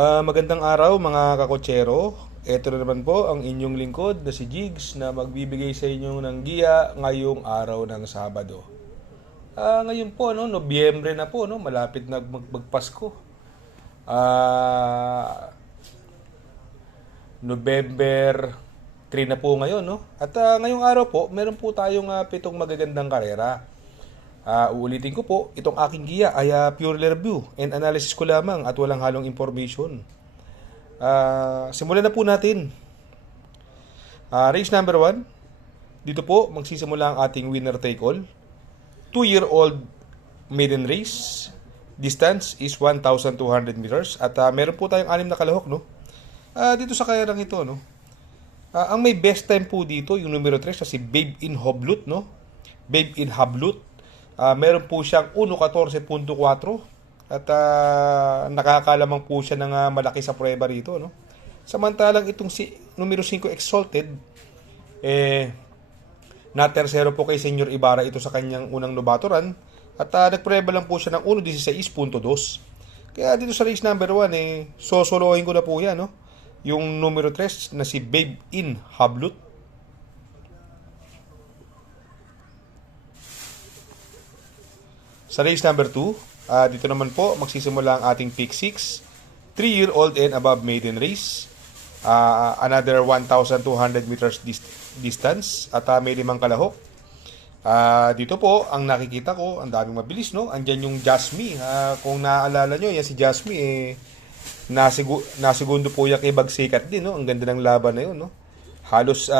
Magandang araw mga kakotsero. Ito na naman po ang inyong lingkod na si Jigs na magbibigay sa inyo ng giya ngayong araw ng Sabado. Ngayon po, no, Nobyembre na po, no, malapit na magpasko. Ah, November 3 na po ngayon, no? At ngayong araw po, meron po tayong pitong magagandang karera. Uulitin ko po, itong aking giya ay purely review and analysis ko lamang at walang halong information. Simulan na po natin. Race number 1. Dito po, magsisimula ang ating winner take all. 2-year-old maiden race. Distance is 1,200 meters. At meron po tayong 6 na kalahok, no? Dito sa kayarang ito, no? Ang may best time po dito, yung numero 3, si Babe in Hoblut, no? Babe in Hablut. Meron po siyang 1.14.4 at nakakalamang po siya ng malaki sa prueba rito, no? Samantalang itong si numero 5 Exalted, na tersero po kay Senyor Ibarra ito sa kanyang unang nobaturan at nagprueba lang po siya ng 1.16.2. Kaya dito sa race number 1, sosolohin ko na po yan, no? Yung numero 3 na si Babe in Hablut. Sa race number 2, dito naman po magsisimula ang ating pick 6. 3-year-old and above maiden race. Another 1,200 meters distance at may 5 kalahok. Dito po, ang nakikita ko, ang daming mabilis, no? Andyan yung Jasmine. Kung naaalala nyo, yan si Jasmine, nasigundo po yan kay Bagsikat din, no? Ang ganda ng laban na yun, no? Halos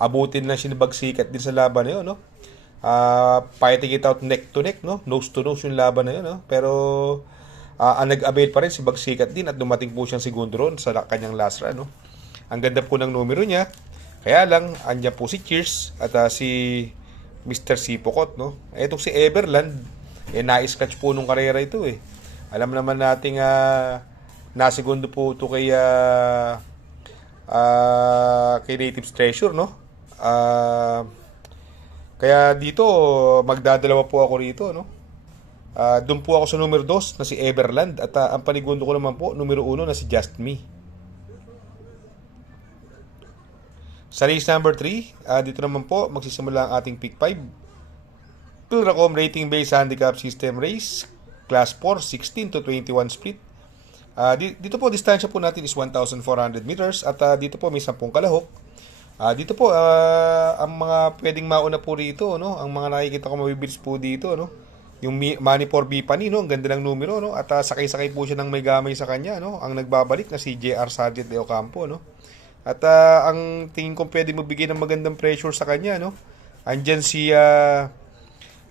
abutin na siya ni Bagsikat din sa laban na yun, no? Fighting it out neck to neck, no? Nose to nose yung laban na yun, no? Pero ang nag-avail pa rin si Bagsikat din at dumating po siyang segundo ron sa kanyang last run, no? Ang ganda po ng numero niya. Kaya lang, andyan po si Cheers at si Mr. Sipokot, no? Etong si Everland, na-scratch po nung karera ito, eh. Alam naman nating nasegundo po ito kay Native Treasure, no? Kaya dito, magdadalawa po ako rito, no? Doon po ako sa numero 2 na si Everland at ang panigundo ko naman po, numero 1 na si Just Me. Sa race number 3, dito naman po, magsisimula ang ating pick 5. Pilracom rating based handicap system race, class 4, 16 to 21 split. Dito po, distansya po natin is 1,400 meters at dito po may 10 kalahok. Dito po, ang mga pwedeng mauna po rito, no? Ang mga nakikita ko mabibilis po dito, no? Yung Money for Bipani, no? Ang ganda ng numero, no? At sakay-sakay po siya ng may gamay sa kanya, no? Ang nagbabalik na si JR Sargent de Ocampo, no? At ang tingin ko pwede magbigay ng magandang pressure sa kanya, no? Andyan si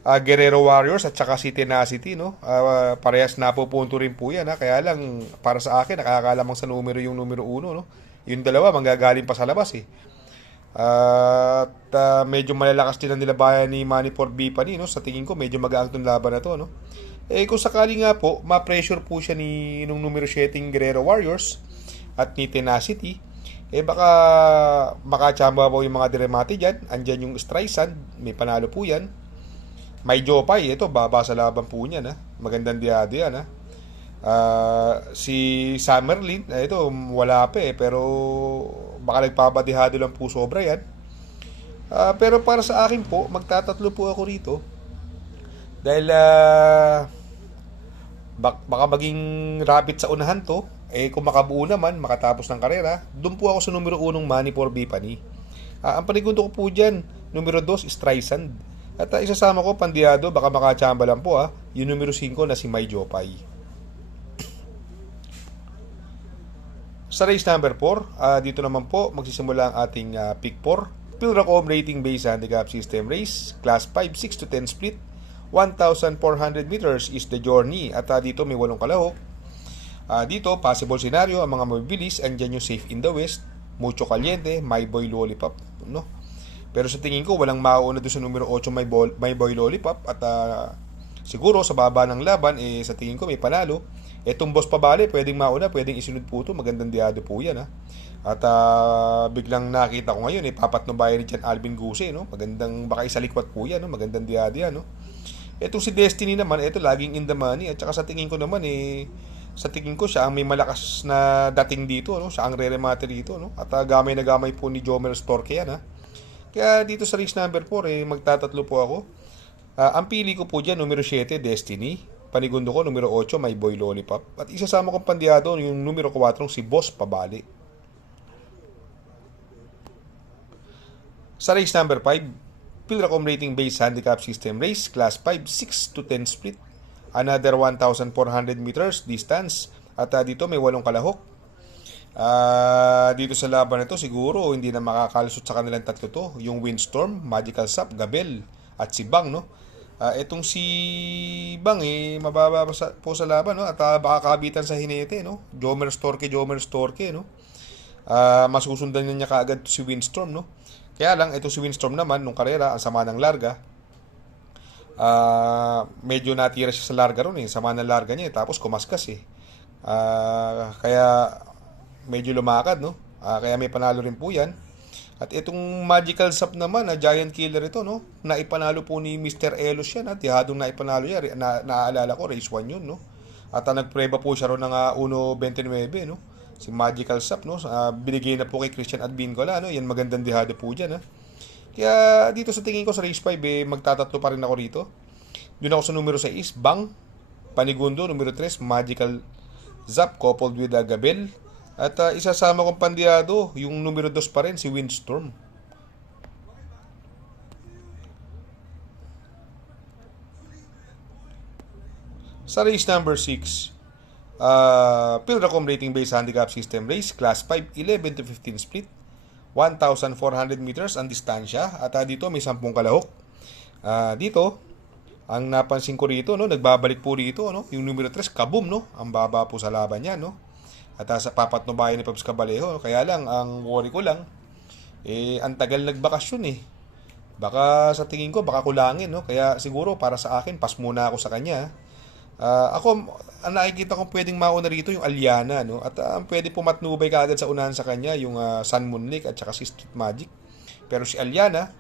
Guerrero Warriors at saka si Tenacity, no? Parehas napupunto rin po yan, ha? Kaya lang, para sa akin, nakakalamang sa numero yung numero 1, no? Yung dalawa, manggagaling pa sa labas, eh. At medyo malalakas din ang nilabayan ni Manny for Bipani, no? Sa tingin ko medyo mag-aang itong laban na to, no? Kung sakali nga po ma-pressure po siya ni nung numero 7 Guerrero Warriors at ni Tenacity, baka makachamba po yung mga diremate dyan. Andyan yung Streisand, may panalo po yan. May Jopay, ito baba sa laban po niya, na magandang diado yan, ha? Si Summerlin, ito wala pa, pero baka nagpabadihado lang po sobra yan. Pero para sa akin po, magtatatlo po ako rito dahil baka maging rabbit sa unahan to. Kung makabuo naman, makatapos ng karera, doon po ako sa numero 1 Money for Bipani. Ang panigundo ko po dyan, numero 2 Streisand. At isasama ko pandiado, baka makachamba lang po, yung numero 5 na si May Jopay. Sa race number 4, dito naman po magsisimula ang ating pick 4. Pilracom rating based handicap system race, class 5, 6 to 10 split. 1,400 meters is the journey at dito may 8 kalahok. Dito, possible scenario, ang mga mabibilis, andyan yung Safe in the West, Mucho Caliente, My Boy Lollipop, no? Pero sa tingin ko, walang mauuna doon sa numero 8 My Boy Lollipop at siguro sa baba ng laban, sa tingin ko may panalo. Etong Boss Pabale, pwedeng mauna, pwedeng isunod po ito. Magandang diado po yan, ha. At biglang nakita ko ngayon, papatnubayan ni Jan Alvin Guse, no? Magandang, baka isalikwat po yan, no? Magandang diado yan, no? Etong si Destiny naman, ito laging in the money. At saka sa tingin ko naman, sa tingin ko siya ang may malakas na dating dito, no? Siya ang re-remate dito, no? At gamay na gamay po ni Jomel Storke yan, ha? Kaya dito sa race number 4, magtatatlo po ako. Ang pili ko po dyan, numero 7, Destiny. Panigundo ko, numero 8, My Boy Lollipop. At isasama kong pandiado, yung numero 4, si Boss Pabali. Sa race number 5, Pilracom Rating Base Handicap System Race, Class 5, 6 to 10 split. Another 1,400 meters distance. At dito may 8 kalahok. Dito sa laban nito, siguro hindi na makakalusot sa kanilang tatlo to. Yung Windstorm, Magical Sap, Gabel, at si Bang, no? Itong si Bang, mababa po sa laban, no? At baka kabitan sa hinete, no? Jomer Storke, no? Masusundan niya kaagad si Windstorm, no? Kaya lang, ito si Windstorm naman, nung karera, ang sama ng larga. Medyo natira siya sa larga ron, sama ng larga niya, tapos kumaskas, kaya medyo lumakad, no? Kaya may panalo rin po yan. At itong Magical Sap naman, Giant Killer ito, no? Naipanalo po ni Mr. Elos yan, at tihadong naipanalo yan. Naaalala ko, race 1 yun, no? At nagpreba po siya ron ng 1.29, no? Si Magical Sap, no? Binigay na po kay Christian Advincola, no? Yan magandang dihado po dyan, ha? Kaya dito sa tingin ko sa race 5, magtatatlo pa rin ako rito. Doon ako sa numero 6, Bang. Panigundo, numero 3, Magical Zap, coupled with Gabel. At isasama kong pandiado, yung numero 2 pa rin, si Windstorm. Sa race number 6, Pilracom Rating Base Handicap System Race, Class 5, 11 to 15 split. 1,400 meters ang distansya. At dito may 10 kalahok. Dito, ang napansin ko rito, no, nagbabalik po rito, no, yung numero 3, Kaboom, no? Ang baba po sa laban niya, no? At sa papatnubayan ni Pabs Cabalejo. Kaya lang, ang worry ko lang, ang tagal nagbakasyon, Baka sa tingin ko, baka kulangin, no? Kaya siguro, para sa akin, pass muna ako sa kanya. Ako, ang nakikita kong pwedeng mauna rito yung Aliana, no? At ang pwede pumatnubay kaagad sa unahan sa kanya, yung Sun Moon Lake at saka si Street Magic. Pero si Aliana,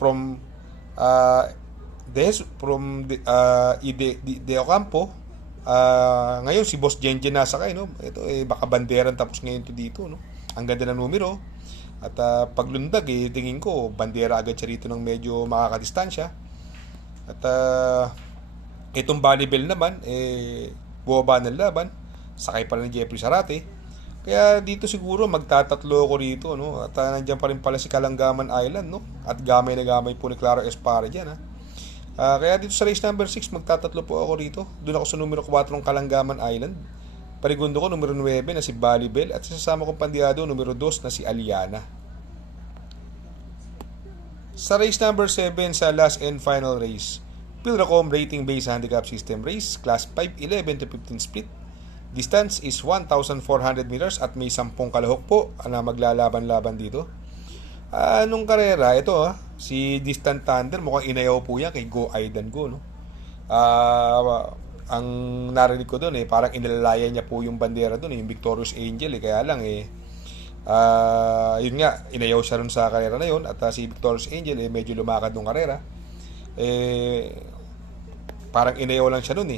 from De Ocampo, ngayon si Boss Jenjen nasa kay, no? Ito baka banderan tapos ngayon to dito, no? Ang ganda ng numero. At paglundag, tingin ko bandera agad siya rito ng medyo makakadistansya. At itong Volleyball naman, bumaba ng laban, sakay pa rin ni Jeffrey Sarate. Kaya dito siguro magtatatlo ako rito, no? At nandiyan pa rin pala si Kalangaman Island, no? At gamay na gamay po ni Claro Espara dyan, ha? Kaya dito sa race number 6, magtatatlo po ako rito. Doon ako sa numero 4 ng Kalangaman Island. Parigundo ko, numero 9 na si Volleyball. At sasama kong pandiado, numero 2 na si Aliana. Sa race number 7, sa last and final race, Pilracom Rating Base Handicap System Race, Class 5, 11 to 15 split. Distance is 1,400 meters at may 10 kalahok po na maglalaban-laban dito. Nung karera, ito si Distant Thunder, mukhang inayaw po yan kay Go Aidan Go, no? Ang narinig ko doon, parang inilalayan niya po yung bandera doon, yung Victorious Angel, kaya lang, yun nga, inayaw siya ron sa karera na yun, at si Victorious Angel, medyo lumakad nung karera. Parang inayaw lang siya nun,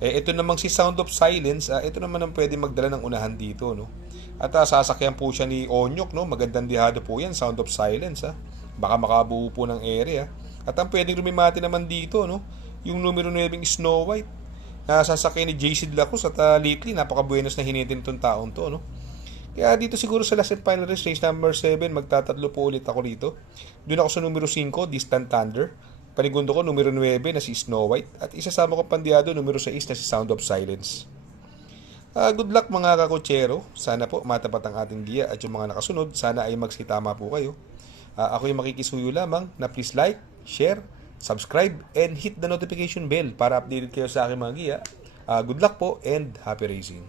ito namang si Sound of Silence, ito naman ang pwede magdala ng unahan dito, no? At sasakyan po siya ni Onyok, no? Magandang dihado po yan, Sound of Silence, Baka makabuo po ng area. At ang pwedeng lumimati naman dito, no? Yung numero 9 Snow White, na sasakyan ni JC De La Cruz. At lately, napaka-buenos na hinitin itong taong to, no? Kaya dito siguro sa last and final race number 7, magtatatlo po ulit ako rito. Doon ako sa numero 5, Distant Thunder. Panigundo ko, numero 9 na si Snow White. At isasama ko pandiado, numero 6 na si Sound of Silence. Good luck mga kakotsero. Sana po matapat ang ating giya at yung mga nakasunod, sana ay magsitama po kayo. Ako yung makikisuyo lamang na please like, share, subscribe, and hit the notification bell para updated kayo sa aking mga giya. Good luck po and happy racing.